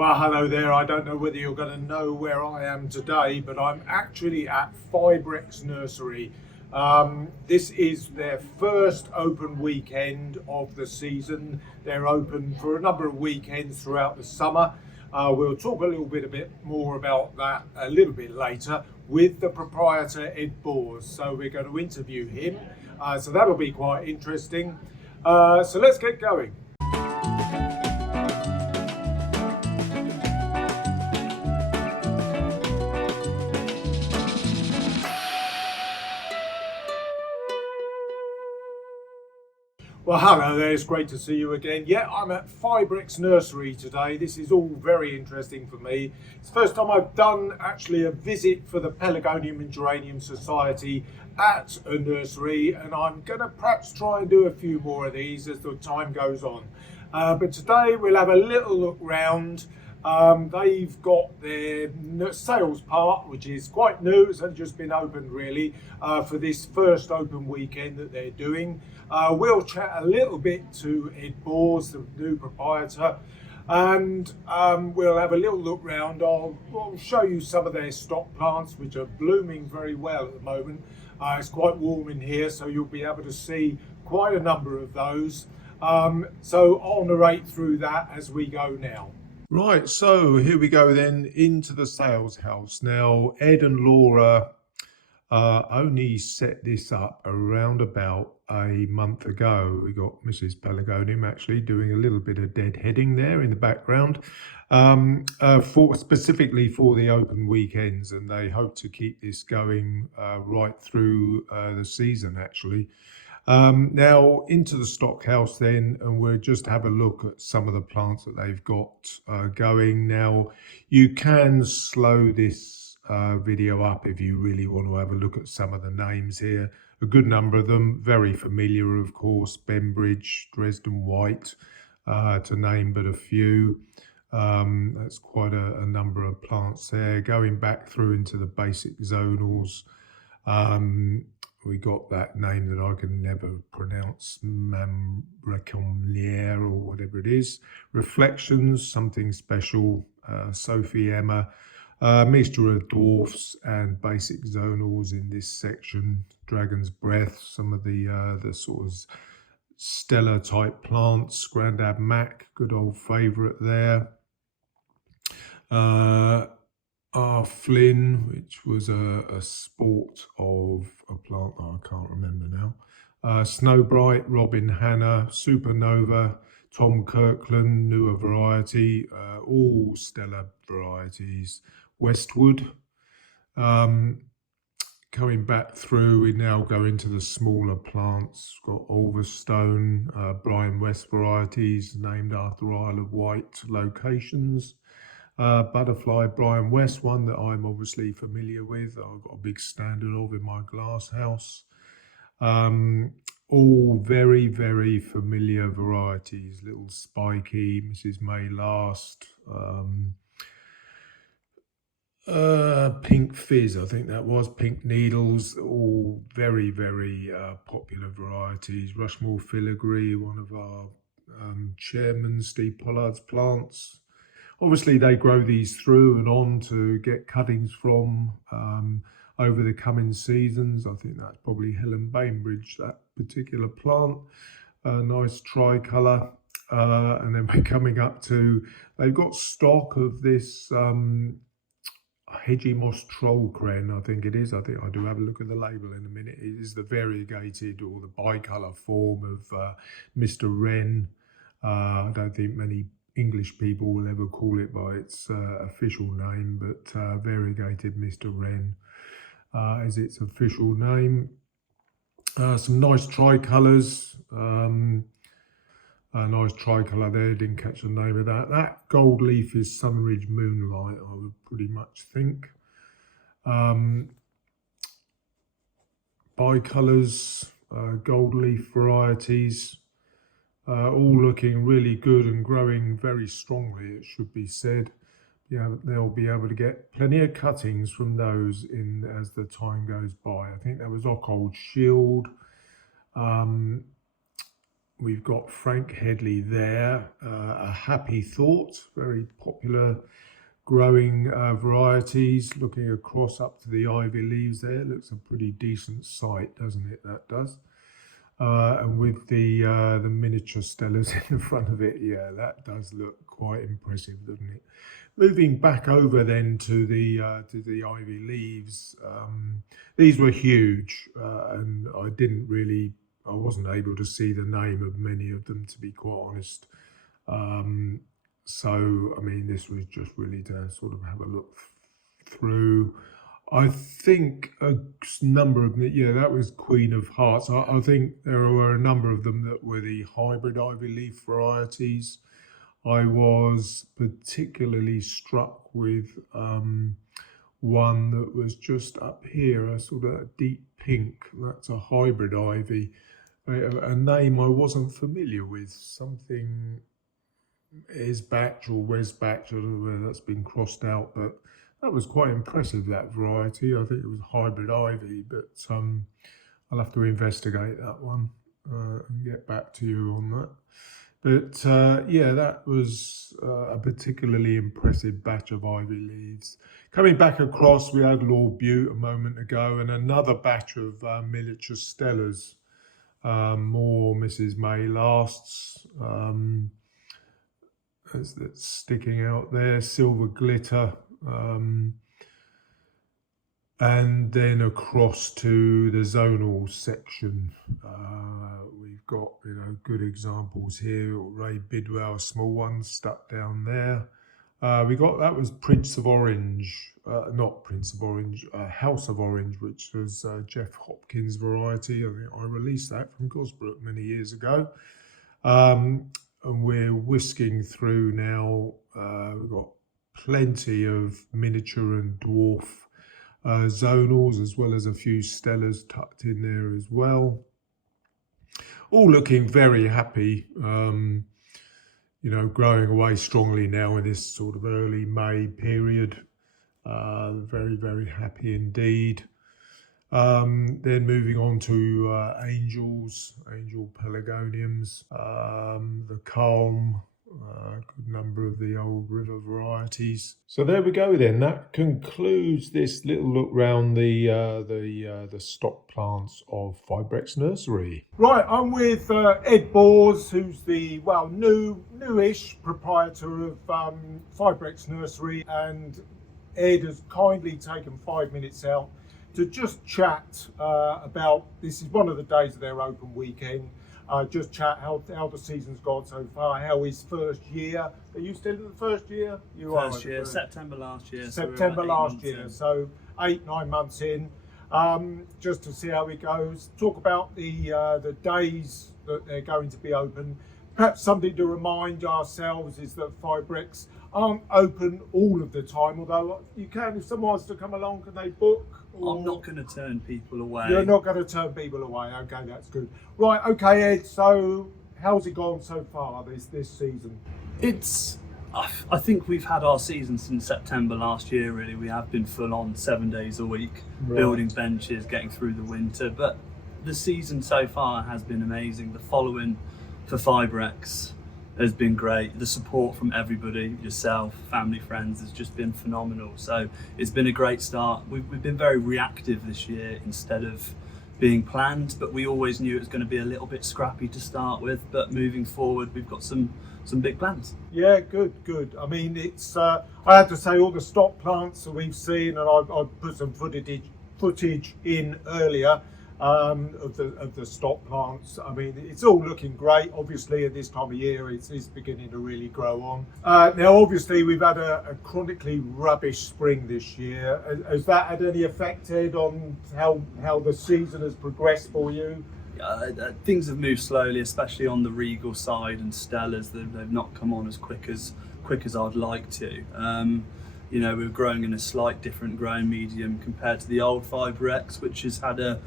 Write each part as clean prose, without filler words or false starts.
Well, hello there. I don't know whether you're going to know where I am today, but I'm actually at Fibrex Nursery. This is their first open weekend of the season. They're open for a number of weekends throughout the summer. We'll talk a little bit more about that a little bit later with the proprietor, Ed Boars. So we're going to interview him. So that'll be quite interesting. So let's get going. Well, hello there, it's great to see you again. Yeah, I'm at Fibrex Nursery today. This is all very interesting for me. It's the first time I've done actually a visit for the Pelargonium and Geranium Society at a nursery, and I'm going to perhaps try and do a few more of these as the time goes on. But today we'll have a little look round. They've got their sales part, which is quite new. It's only just been opened really for this first open weekend that they're doing. We'll chat a little bit to Ed Boars, the new proprietor, and we'll have a little look round. I'll show you some of their stock plants, which are blooming very well at the moment. It's quite warm in here, so you'll be able to see quite a number of those. So I'll narrate through that as we go now. Right, so here we go then into the sales house. Now, Ed and Laura only set this up around about a month ago. We got Mrs. Pelargonium actually doing a little bit of deadheading there in the background, specifically for the open weekends, and they hope to keep this going right through the season actually. Now into the stock house then, and we'll just have a look at some of the plants that they've got going. Now you can slow this video up if you really want to have a look at some of the names here. A good number of them very familiar, of course: Bembridge, Dresden White, to name but a few. That's quite a number of plants there. Going back through into the basic zonals, we got that name that I can never pronounce, Mamrecomlier or whatever it is. Reflections, something special, Sophie Emma, mixture of dwarfs and basic zonals in this section. Dragon's Breath, some of the sort of stellar type plants. Grandad Mac, good old favourite there. Flynn, which was a sport of a plant that I can't remember now. Snowbright, Robin Hanna, Supernova, Tom Kirkland, newer variety, all stellar varieties. Westwood. Coming back through, we now go into the smaller plants. Got Ulverstone, Brian West varieties named after Isle of Wight locations. Butterfly Brian West, one that I'm obviously familiar with. I've got a big standard of in my glass house. All very, very familiar varieties. Little Spiky, Mrs. May Last, Pink Fizz, I think that was, Pink Needles, all very, very popular varieties. Rushmore Filigree, one of our chairman, Steve Pollard's plants. Obviously, they grow these through and on to get cuttings from over the coming seasons. I think that's probably Helen Bainbridge, that particular plant. Nice tricolour. And then we're coming up to, they've got stock of this Hedgy-moss Trollcren, I think it is. I think I do have a look at the label in a minute. It is the variegated or the bicolour form of Mr. Wren. I don't think many English people will ever call it by its official name, but variegated Mr. Wren is its official name. Some nice tricolours. A nice tricolour there, didn't catch the name of that. That gold leaf is Sunridge Moonlight, I would pretty much think. Bicolours, gold leaf varieties. All looking really good and growing very strongly, it should be said. Yeah, they'll be able to get plenty of cuttings from those in as the time goes by. I think that was Ockhold Shield. we've got Frank Headley there, a happy thought, very popular growing varieties. Looking across up to the ivy leaves there, looks a pretty decent sight, doesn't it? That does. And with the miniature stellas in the front of it, yeah, that does look quite impressive, doesn't it? Moving back over then to the ivy leaves, these were huge, and I wasn't able to see the name of many of them, to be quite honest. So I mean, this was just really to sort of have a look through. I think a number of them, yeah, that was Queen of Hearts. I think there were a number of them that were the hybrid ivy leaf varieties. I was particularly struck with one that was just up here, a sort of deep pink. That's a hybrid ivy, a name I wasn't familiar with, something Esbach or Wesbach, I don't know whether that's been crossed out, but that was quite impressive, that variety. I think it was hybrid ivy, but I'll have to investigate that one and get back to you on that. But yeah, that was a particularly impressive batch of ivy leaves. Coming back across, we had Lord Bute a moment ago, and another batch of miniature stellas. More Mrs. May lasts. That's sticking out there, silver glitter. And then across to the zonal section, we've got, you know, good examples here. Ray Bidwell, a small one stuck down there. That was Prince of Orange, not Prince of Orange, House of Orange, which was Jeff Hopkins' variety. I think I released that from Gosbrook many years ago. And we're whisking through now. We've got plenty of miniature and dwarf zonals, as well as a few stellas tucked in there as well. All looking very happy, you know, growing away strongly now in this sort of early May period. Very, very happy indeed. Then moving on to angel pelargoniums, the calm, a good number of the old river varieties. So there we go then. That concludes this little look round the stock plants of Fibrex Nursery. Right, I'm with Ed Boars, who's the newish proprietor of Fibrex Nursery, and Ed has kindly taken 5 minutes out to just chat about, this is one of the days of their open weekend, just chat how the season's gone so far, how his first year. Are you still in the first year? You first year, September last year. September last year, so 8-9 months in, just to see how it goes. Talk about the days that they're going to be open. Perhaps something to remind ourselves is that Fibrex aren't open all of the time, although you can, if someone wants to come along, can they book? I'm not going to turn people away. You're not going to turn people away. Okay, that's good. Right, okay, Ed, so how's it gone so far this season? I think we've had our season since September last year, really. We have been full on 7 days a week, building benches, getting through the winter. But the season so far has been amazing. The following for Fibrex has been great. The support from everybody, yourself, family, friends, has just been phenomenal. So it's been a great start. We've been very reactive this year instead of being planned, but we always knew it was going to be a little bit scrappy to start with. But moving forward, we've got some big plans. Yeah, good. I mean, it's I have to say, all the stock plants that we've seen, and I've put some footage in earlier of the stock plants. I mean, it's all looking great. Obviously, at this time of year, it's beginning to really grow on. Now, obviously, we've had a chronically rubbish spring this year. Has that had any effect, Ed, on how the season has progressed for you? Things have moved slowly, especially on the Regal side and Stellas. They've not come on as quick as I'd like to. You know, we're growing in a slight different growing medium compared to the old Fibrex, which has had a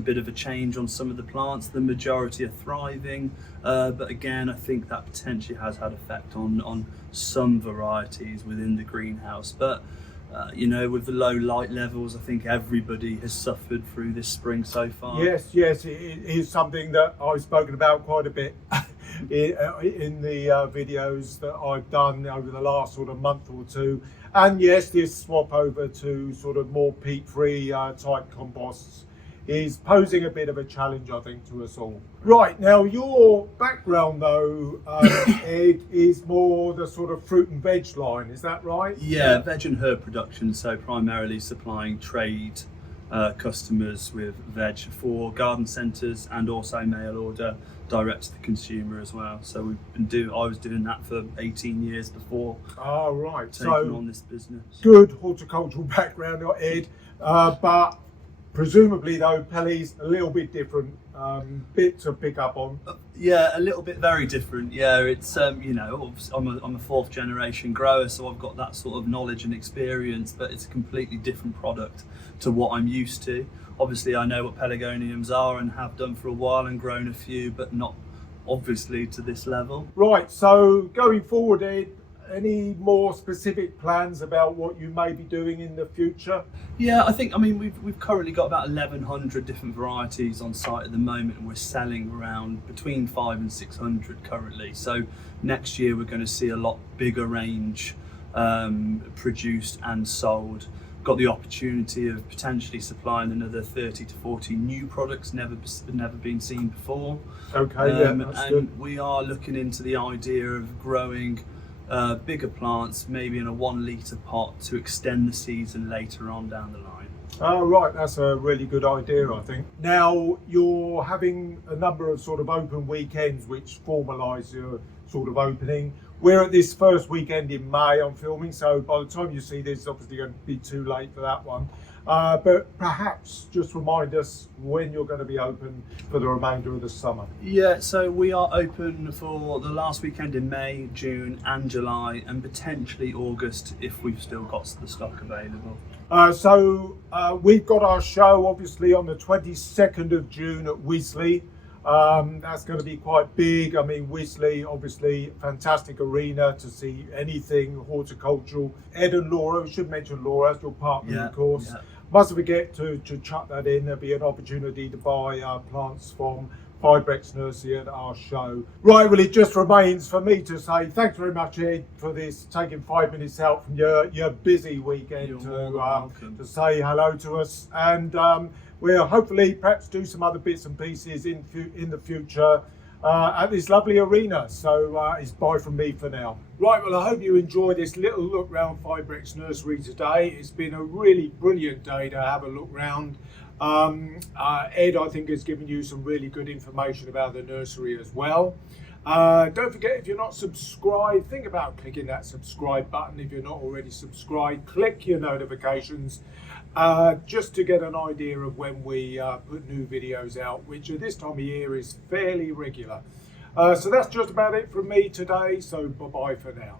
bit of a change on some of the plants. The majority are thriving, but again, I think that potentially has had effect on some varieties within the greenhouse. But With the low light levels, I think everybody has suffered through this spring so far. Yes, it is something that I've spoken about quite a bit in the videos that I've done over the last sort of month or two. And yes, this swap over to sort of more peat-free type composts is posing a bit of a challenge, I think, to us all. Right, now your background though, Ed, is more the sort of fruit and veg line, is that right? Yeah, veg and herb production, so primarily supplying trade customers with veg for garden centres and also mail order direct to the consumer as well. So I was doing that for 18 years before taking on this business. Good horticultural background, Ed, but presumably though, Pelly's a little bit different, bit to pick up on. Yeah, a little bit very different. Yeah, it's I'm a fourth generation grower, so I've got that sort of knowledge and experience, but it's a completely different product to what I'm used to. Obviously, I know what Pelargoniums are and have done for a while and grown a few, but not obviously to this level. Right, so going forward, Ed, any more specific plans about what you may be doing in the future? Yeah, we've currently got about 1,100 different varieties on site at the moment, and we're selling around between 500 and 600 currently. So next year we're going to see a lot bigger range produced and sold. Got the opportunity of potentially supplying another 30 to 40 new products never been seen before. Okay, that's good. We are looking into the idea of growing bigger plants, maybe in a 1 litre pot, to extend the season later on down the line. Oh, right, that's a really good idea, I think. Now, you're having a number of sort of open weekends which formalise your sort of opening. We're at this first weekend in May, I'm filming, so by the time you see this, it's obviously going to be too late for that one. But perhaps just remind us when you're going to be open for the remainder of the summer. Yeah, so we are open for the last weekend in May, June and July, and potentially August if we've still got the stock available. We've got our show obviously on the 22nd of June at Wisley. That's going to be quite big. I mean, Wisley, obviously, fantastic arena to see anything horticultural. Ed and Laura, we should mention Laura as your partner, of course. Yeah. Mustn't forget to chuck that in. There'll be an opportunity to buy plants from Fibrex Nursery at our show. Right, well, it just remains for me to say thanks very much, Ed, for this, taking 5 minutes out from your busy weekend to say hello to us. And we'll hopefully perhaps do some other bits and pieces in the future at this lovely arena. So it's bye from me for now. Right, well, I hope you enjoyed this little look round Fibrex Nursery today. It's been a really brilliant day to have a look round. Ed, I think, has given you some really good information about the nursery as well. Don't forget, if you're not subscribed, think about clicking that subscribe button. If you're not already subscribed, click your notifications just to get an idea of when we put new videos out, which at this time of year is fairly regular. So that's just about it from me today, so bye-bye for now.